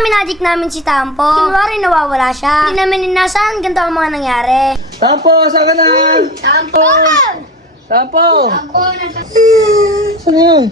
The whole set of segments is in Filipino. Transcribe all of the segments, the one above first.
Minajik namin si Tampo. Kunwari nawawala siya. Hindi namin inasahan ganito ang mga nangyari. Tampo, saan ka na? Tampo! Tampo! Tampo, nasa... Saan na yun?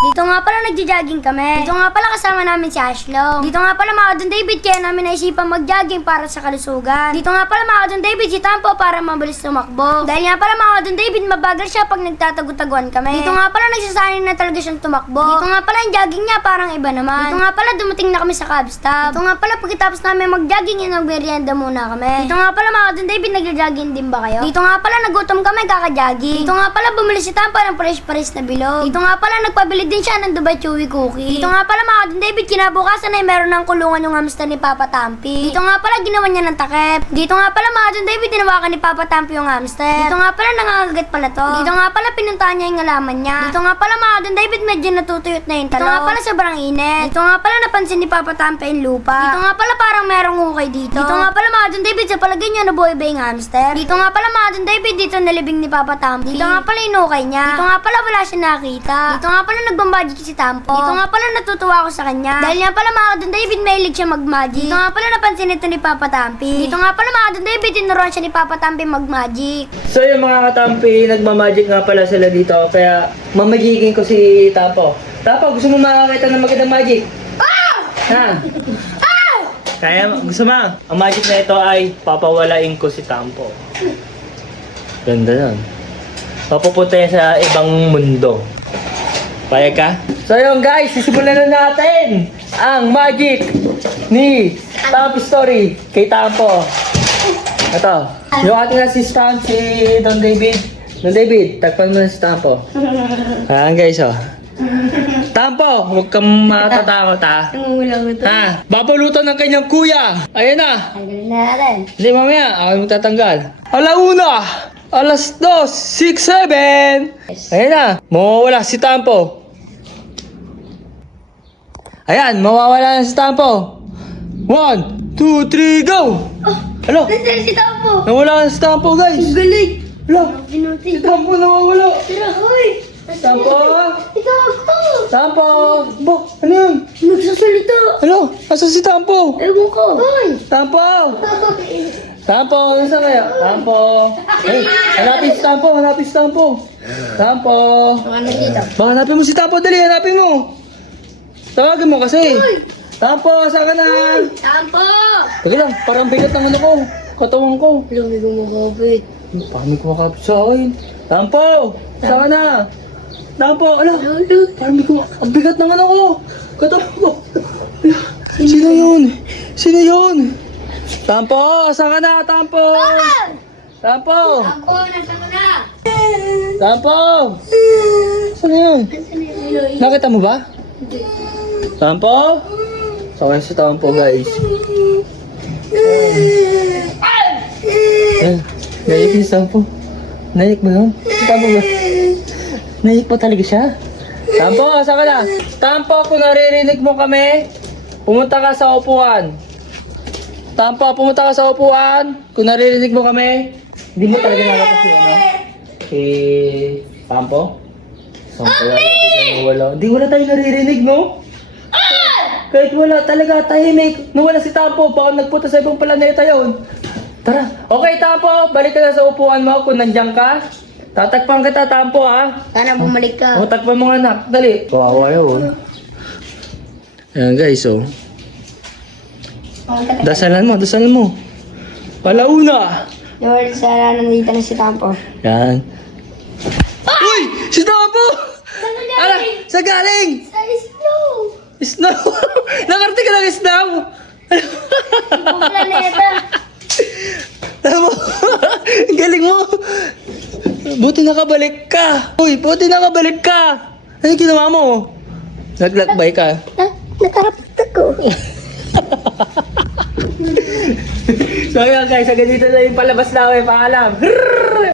Dito nga pala nagja-jogging kami. Dito nga pala kasama namin si Ashlong. Dito nga pala mga Don David kaya namin naisipan mag-jogging para sa kalusugan. Dito nga pala mga Don David si Tampo para mabilis tumakbo. Dahil nga pala mga Don David mabagal siya pag nagtatago-taguan kami. Dito nga pala nagsasanay na talaga siyang tumakbo. Dito nga pala yung jogging niya parang iba naman. Dito nga pala dumating na kami sa cab stop. Dito nga pala pagkatapos namin mag-jogging yung nagmerienda muna kami. Dito nga pala mga Don David nagja-jogging din ba kayo? Dito nga pala nagutom kami kaka-jogging. Dito nga pala bumili si Tampo ng fresh na bilog. Dito nga pala nagpabili din siya ng Dubai Chewy Cookie. Dito nga pala mga Don David, kinabukasan ay meron ng kulungan yung hamster ni Papa Tampi. Dito nga pala ginawa niya ng takip. Dito nga pala mga Don David, tinawakan ni Papa Tampi yung hamster. Dito nga pala nangangagat pala to. Dito nga pala pinuntahan niya yung alaman niya. Dito nga pala mga Don David, medyo natutuyot na yung talo. Dito nga pala sobrang init. Dito nga pala napansin ni Papa Tampi yung lupa. Dito nga pala parang merong hukay dito. Dito nga pala mga Don David, sa palagay niya nabuhay ba yung hamster. Dito nga pala mga Don David, dito nalibing ni Papa Tampi. Dito nga pala inukay niya. Dito nga pala wala siya nakita. Dito nga pala nagbambadget si Tampo. Dito nga pala natutuwa ako sa kanya. Dahil nga pala mga Don David mahilig siya mag-magic. Dito nga pala napansin ito ni Papa Tampi. Dito nga pala mga Don David tinuruan siya ni Papa Tampi mag-magic. So yung mga katampi, nagmamagic nga pala sila dito. Kaya mamagiging ko si Tampo. Tampo, gusto mo makakita ng magandang magic? Ha? Kaya gusto mo? Ang magic na ito ay papawalain ko si Tampo. Ganda nun. Papupunta yan sa ibang mundo. Payag ka? So yun guys, sisimulan na natin ang magic ni Tampi Story kay Tampo. Ito, yung ating assistant si Don David. Don David, takpan mo na si Tampo. Ayan guys, oh. Tampo, huwag kang matatakot ha. Ha? Babulutan ng kanyang kuya. Ayan na. Tanggalin na natin. Hindi mamaya, ako magtatanggal. Alauna! Alas 2, 6, 7. Ayan na, mawawala si Tampo. Ayan, mawawala na si Tampo. 1, 2, 3, go! Hello? Nasaan si Tampo? Nawala na si Tampo, guys. Galing! Hello? Pinuti. Si Tampo nawawala. Tara, hoy! Tampo? Ito ako! Tampo? Bo, ano yun? Nagsasalita! Hello? Asa si Tampo? Ewan ko! Hoy! Tampo? Tampo, ano sa kaya? Tampo. Hey, hanapin si Tampo, hanapin si Tampo. Tampo. Ano dito? Baka hanapin mo si Tampo, dali, hanapin mo. Tawagin mo kasi. Tampo, saan ka na? Tampo! Teka lang, parang bigat ng ano ko. Katawan ko. Lumi ko makapit. Parang may kumakapit sa akin. Tampo, saan ka na? Tampo, ala. Parang may ang bigat ng ano ko. Katawan ko. Sino yun? Sino yun? Tampo, saan ka na? Tampo! Tampo! Ako, nasa ko na! Tampo! Saan yun? Nakita mo ba? Tampo? Saan si Tampo, guys? Naiyak si Tampo. Naiyak ba yun? Tampo ba? Naiyak pa talaga siya? Tampo, saan ka na? Tampo, kung naririnig mo kami, pumunta ka sa upuan. Tampo, pumunta ka sa upuan. Kung naririnig mo kami, hindi mo talaga nakita si ano? Si Tampo? Tampo, wala. Hindi wala tayo naririnig, no? Kahit wala talaga, tahimik. Nawala si Tampo, baka nagpunta sa ibang planeta yun. Tara. Okay, Tampo, balik ka na sa upuan mo kung nandiyan ka. Tatakpan kita, Tampo, ha? Sana bumalik ka. O, takpan mo nga, anak. Dali. Kawawa yun. Ayan, guys, oh. Dasalan mo, dasalan mo. Palauna! Lord, sana nandito na si Tampo. Yan. Uy! Si Tampo! Ala! Sa galing! Sa snow! Snow! Nakarating ka ng snow! Ibang planeta. Tama! Ang galing mo! Buti nakabalik ka! Uy, buti nakabalik ka! Ano ginawa mo? Naglakbay ka? Nakarapit ako. So yun guys, hanggang dito na yung palabas namin. Paalam!